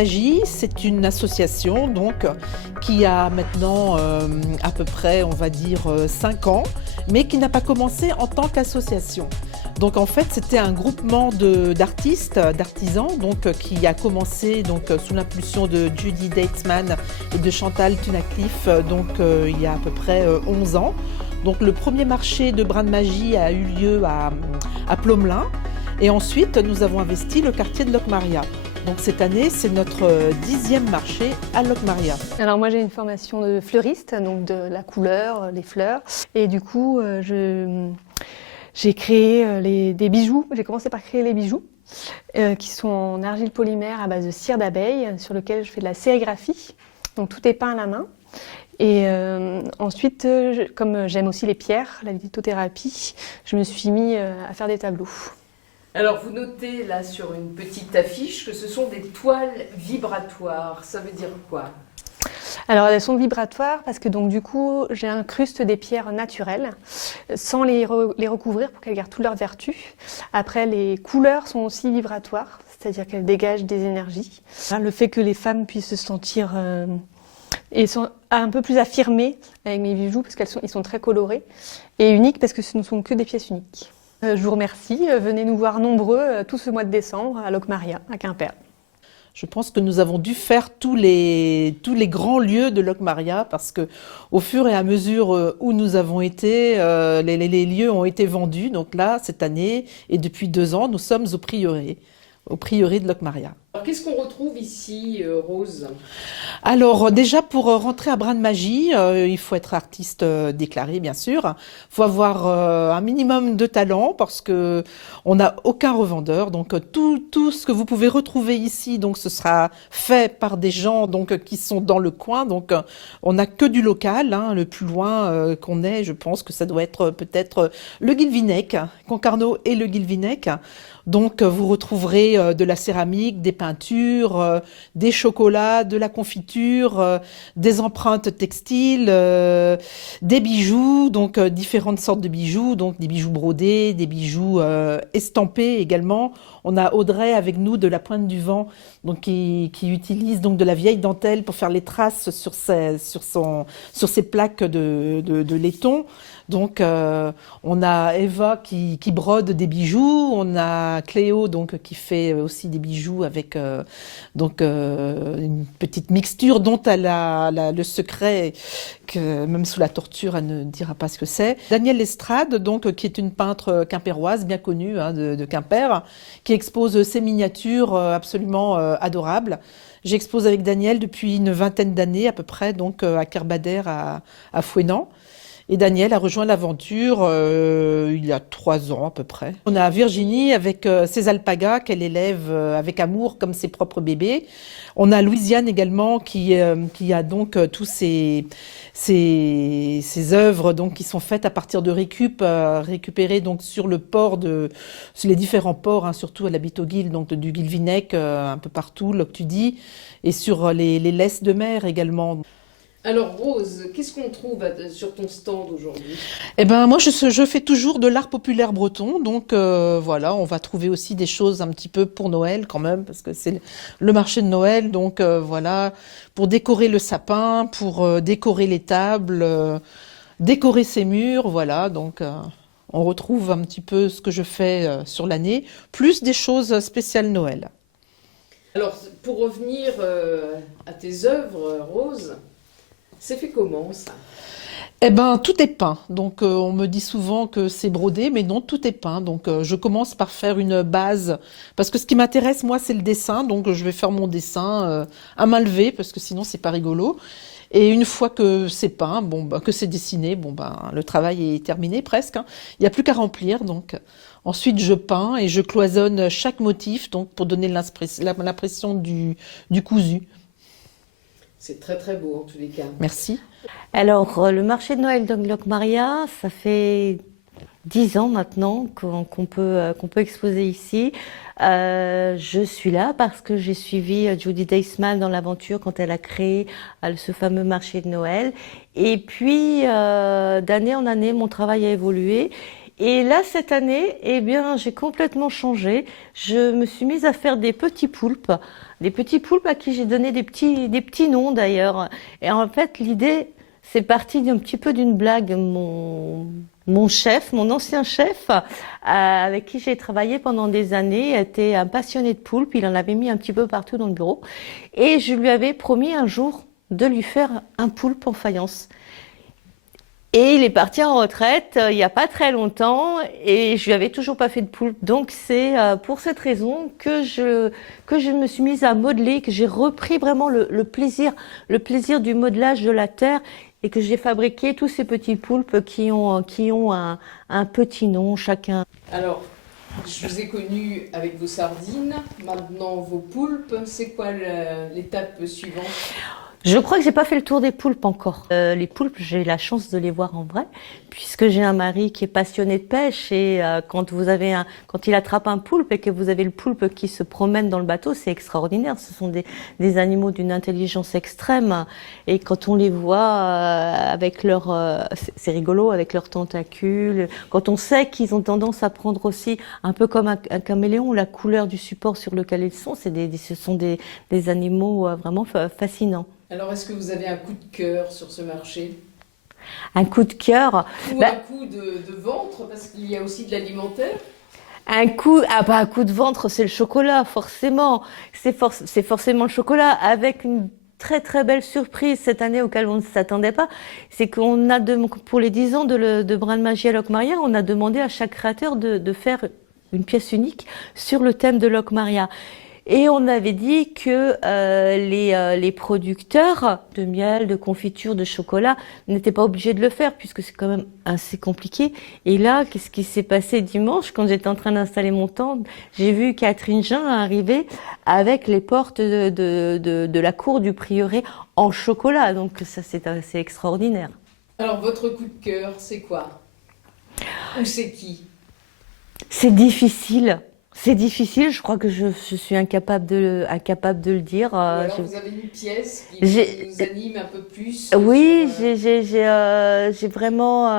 Magie, c'est une association donc, qui a maintenant à peu près, on va dire, 5 ans, mais qui n'a pas commencé en tant qu'association. Donc en fait, c'était un groupement d'artistes, d'artisans, donc qui a commencé donc sous l'impulsion de Judy Deitzman et de Chantal Tunacliffe, donc il y a à peu près 11 ans. Donc le premier marché de brin de magie a eu lieu à Plomelin, et ensuite nous avons investi le quartier de Locmaria. Donc cette année, c'est notre 10e marché à Locmaria. Alors moi j'ai une formation de fleuriste, donc de la couleur, les fleurs, et du coup j'ai créé des bijoux. J'ai commencé par créer les bijoux qui sont en argile polymère à base de cire d'abeille, sur lequel je fais de la sérigraphie. Donc tout est peint à la main. Et ensuite, comme j'aime aussi les pierres, la lithothérapie, je me suis mis à faire des tableaux. Alors vous notez là sur une petite affiche que ce sont des toiles vibratoires. Ça veut dire quoi ? Alors elles sont vibratoires parce que donc du coup j'incruste des pierres naturelles sans les recouvrir pour qu'elles gardent toutes leurs vertus. Après les couleurs sont aussi vibratoires, c'est-à-dire qu'elles dégagent des énergies. Le fait que les femmes puissent se sentir et sont un peu plus affirmées avec mes bijoux parce qu'ils sont très colorés et uniques parce que ce ne sont que des pièces uniques. Je vous remercie, venez nous voir nombreux tout ce mois de décembre à Locmaria, à Quimper. Je pense que nous avons dû faire tous les grands lieux de Locmaria parce que au fur et à mesure où nous avons été, les lieux ont été vendus. Donc là, cette année et depuis 2 ans, nous sommes au prieuré de Locmaria. Alors qu'est-ce qu'on retrouve ici, Rose ? Alors déjà pour rentrer à Brin de Magie, il faut être artiste déclaré bien sûr. Il faut avoir un minimum de talent parce que on n'a aucun revendeur. Donc tout ce que vous pouvez retrouver ici, donc ce sera fait par des gens donc qui sont dans le coin. Donc on n'a que du local. Le plus loin qu'on ait, je pense que ça doit être peut-être le Guilvinec, Concarneau et le Guilvinec. Donc vous retrouverez de la céramique, des peintures, des chocolats, de la confiture, des empreintes textiles, des bijoux, donc différentes sortes de bijoux, donc des bijoux brodés, des bijoux estampés également. On a Audrey avec nous de la Pointe du Vent, donc qui utilise donc de la vieille dentelle pour faire les traces sur ses plaques de laiton. Donc on a Eva qui brode des bijoux, on a Cléo donc qui fait aussi des bijoux avec une petite mixture dont elle a le secret que même sous la torture elle ne dira pas ce que c'est. Danielle Lestrade donc qui est une peintre quimpéroise bien connue de Quimper, qui expose ses miniatures absolument adorables. J'expose avec Danielle depuis une 20aine d'années à peu près, donc à Kerbadère à Fouesnant. Et Danielle a rejoint l'aventure il y a 3 ans à peu près. On a Virginie avec ses alpagas qu'elle élève avec amour comme ses propres bébés. On a Louisiane également qui a donc tous ces œuvres donc qui sont faites à partir de récupérées donc sur les différents ports, surtout elle habite au Guil, donc du Guilvinec un peu partout, Loctudie, et sur les laisses de mer également. Alors Rose, qu'est-ce qu'on trouve sur ton stand aujourd'hui ? Eh ben moi je fais toujours de l'art populaire breton, donc voilà, on va trouver aussi des choses un petit peu pour Noël quand même, parce que c'est le marché de Noël, donc voilà, pour décorer le sapin, pour décorer les tables, décorer ses murs, voilà, donc on retrouve un petit peu ce que je fais sur l'année, plus des choses spéciales Noël. Alors pour revenir à tes œuvres, Rose, c'est fait comment ça ? Eh ben, tout est peint. Donc, on me dit souvent que c'est brodé, mais non, tout est peint. Donc, je commence par faire une base. Parce que ce qui m'intéresse, moi, c'est le dessin. Donc, je vais faire mon dessin à main levée, parce que sinon, c'est pas rigolo. Et une fois que c'est peint, que c'est dessiné, le travail est terminé presque. Il n'y a plus qu'à remplir. Donc, ensuite, je peins et je cloisonne chaque motif, donc pour donner l'impression du cousu. C'est très très beau en tous les cas. Merci. Alors, le marché de Noël de Locmaria, ça fait 10 ans maintenant qu'on peut exposer ici. Je suis là parce que j'ai suivi Judy Deitzman dans l'aventure quand elle a créé ce fameux marché de Noël. Et puis, d'année en année, mon travail a évolué. Et là, cette année, eh bien, j'ai complètement changé. Je me suis mise à faire des petits poulpes à qui j'ai donné des petits noms d'ailleurs. Et en fait, l'idée, c'est parti d'un petit peu d'une blague. Mon chef, mon ancien chef, avec qui j'ai travaillé pendant des années, était un passionné de poulpes. Il en avait mis un petit peu partout dans le bureau. Et je lui avais promis un jour de lui faire un poulpe en faïence. Et il est parti en retraite il n'y a pas très longtemps et je lui avais toujours pas fait de poulpe. Donc c'est pour cette raison que je me suis mise à modeler, que j'ai repris vraiment le plaisir du modelage de la terre et que j'ai fabriqué tous ces petits poulpes qui ont un petit nom chacun. Alors, je vous ai connu avec vos sardines, maintenant vos poulpes. C'est quoi l'étape suivante? Je crois que j'ai pas fait le tour des poulpes encore. Les poulpes, j'ai la chance de les voir en vrai, puisque j'ai un mari qui est passionné de pêche et quand il attrape un poulpe et que vous avez le poulpe qui se promène dans le bateau, c'est extraordinaire. Ce sont des animaux d'une intelligence extrême et quand on les voit avec c'est rigolo avec leurs tentacules. Quand on sait qu'ils ont tendance à prendre aussi un peu comme un caméléon la couleur du support sur lequel ils sont, ce sont des animaux vraiment fascinants. Alors, est-ce que vous avez un coup de cœur sur ce marché? Un coup de cœur. Ou un coup de ventre, parce qu'il y a aussi de l'alimentaire? Un coup de ventre, c'est le chocolat, forcément. C'est forcément le chocolat, avec une très très belle surprise cette année auquel on ne s'attendait pas. C'est pour les 10 ans de Brin de Magie à Locmaria, on a demandé à chaque créateur de faire une pièce unique sur le thème de Locmaria. Et on avait dit que les producteurs de miel, de confiture, de chocolat n'étaient pas obligés de le faire puisque c'est quand même assez compliqué. Et là, qu'est-ce qui s'est passé dimanche quand j'étais en train d'installer mon tente? J'ai vu Catherine Jean arriver avec les portes de la cour du prieuré en chocolat. Donc ça, c'est assez extraordinaire. Alors, votre coup de cœur, c'est quoi? Ou c'est qui? C'est difficile. C'est difficile, je crois que je suis incapable de le dire. Ou alors vous avez une pièce qui vous anime un peu plus? Oui, j'ai vraiment...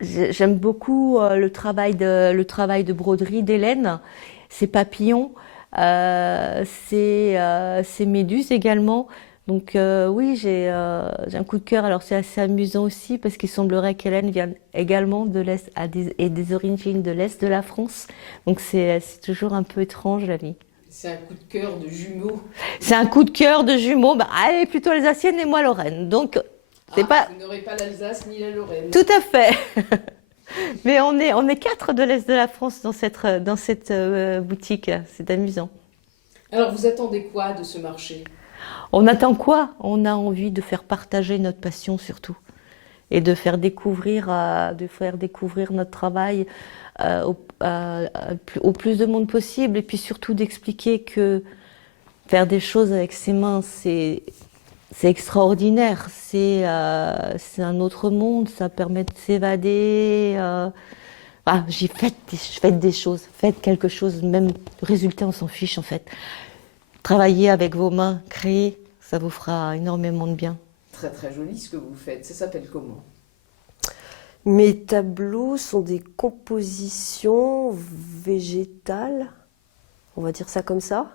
j'aime beaucoup le travail de broderie d'Hélène, ses papillons, ses méduses également. Donc oui, j'ai un coup de cœur. Alors c'est assez amusant aussi parce qu'il semblerait qu'Hélène vienne également de l'Est et des origines de l'Est de la France. Donc c'est toujours un peu étrange la vie. C'est un coup de cœur de jumeaux. C'est un coup de cœur de jumeaux. Bah, elle est plutôt alsacienne et moi Lorraine. Donc c'est pas... Vous n'aurez pas l'Alsace ni la Lorraine. Tout à fait. Mais on est 4 de l'Est de la France dans cette boutique. C'est amusant. Alors vous attendez quoi de ce marché? On attend quoi? On a envie de faire partager notre passion surtout et de faire découvrir notre travail au plus de monde possible et puis surtout d'expliquer que faire des choses avec ses mains, c'est extraordinaire, c'est un autre monde, ça permet de s'évader. Faites des choses, faites quelque chose, même le résultat on s'en fiche en fait. Travaillez avec vos mains, créez, ça vous fera énormément de bien. Très très joli ce que vous faites. Ça s'appelle comment? Mes tableaux sont des compositions végétales, on va dire ça comme ça.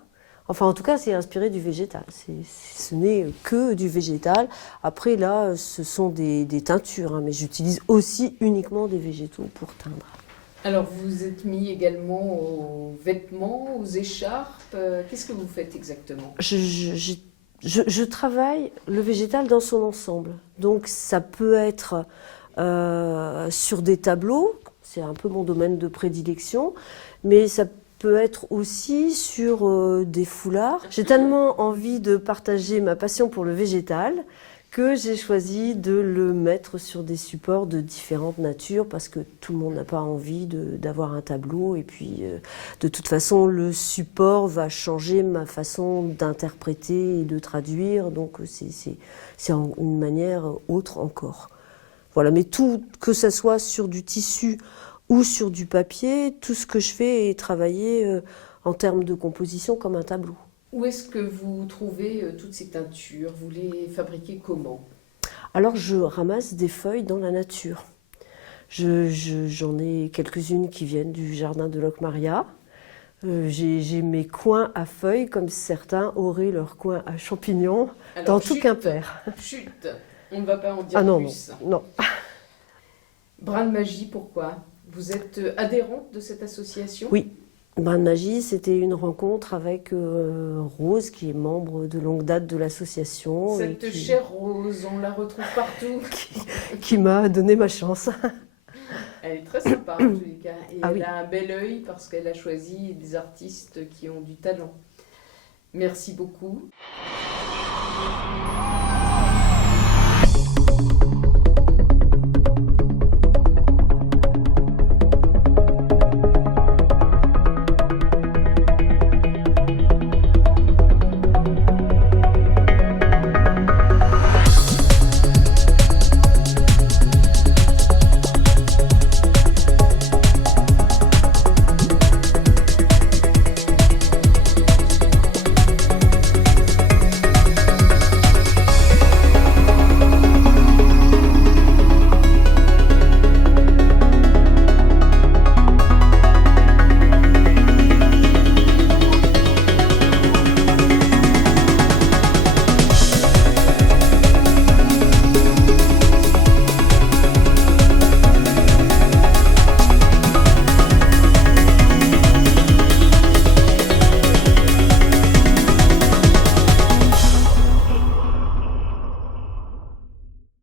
Enfin, en tout cas, c'est inspiré du végétal. Ce n'est que du végétal. Après, là, ce sont des teintures, hein, mais j'utilise aussi uniquement des végétaux pour teindre. Alors, vous vous êtes mis également aux vêtements, aux écharpes. Qu'est-ce que vous faites exactement? Je travaille le végétal dans son ensemble. Donc, ça peut être sur des tableaux, c'est un peu mon domaine de prédilection, mais ça peut être aussi sur des foulards. J'ai tellement envie de partager ma passion pour le végétal que j'ai choisi de le mettre sur des supports de différentes natures parce que tout le monde n'a pas envie d'avoir un tableau et puis de toute façon le support va changer ma façon d'interpréter et de traduire, donc c'est une manière autre encore. Voilà, mais tout, que ce soit sur du tissu ou sur du papier, tout ce que je fais est travailler en termes de composition comme un tableau. Où est-ce que vous trouvez toutes ces teintures? Vous les fabriquez comment? Alors je ramasse des feuilles dans la nature. J'en ai quelques-unes qui viennent du jardin de Locmaria. J'ai mes coins à feuilles, comme certains auraient leurs coins à champignons, Alors, dans tout chut, Quimper. Chut, on ne va pas en dire Ah non, plus. non. Brin de Magie, pourquoi? Vous êtes adhérente de cette association? Oui. Brin de Magie, c'était une rencontre avec Rose, qui est membre de longue date de l'association. et Cette chère Rose, on la retrouve partout. qui m'a donné ma chance. Elle est très sympa en tous les cas. Et Ah elle oui. a un bel œil parce qu'elle a choisi des artistes qui ont du talent. Merci beaucoup.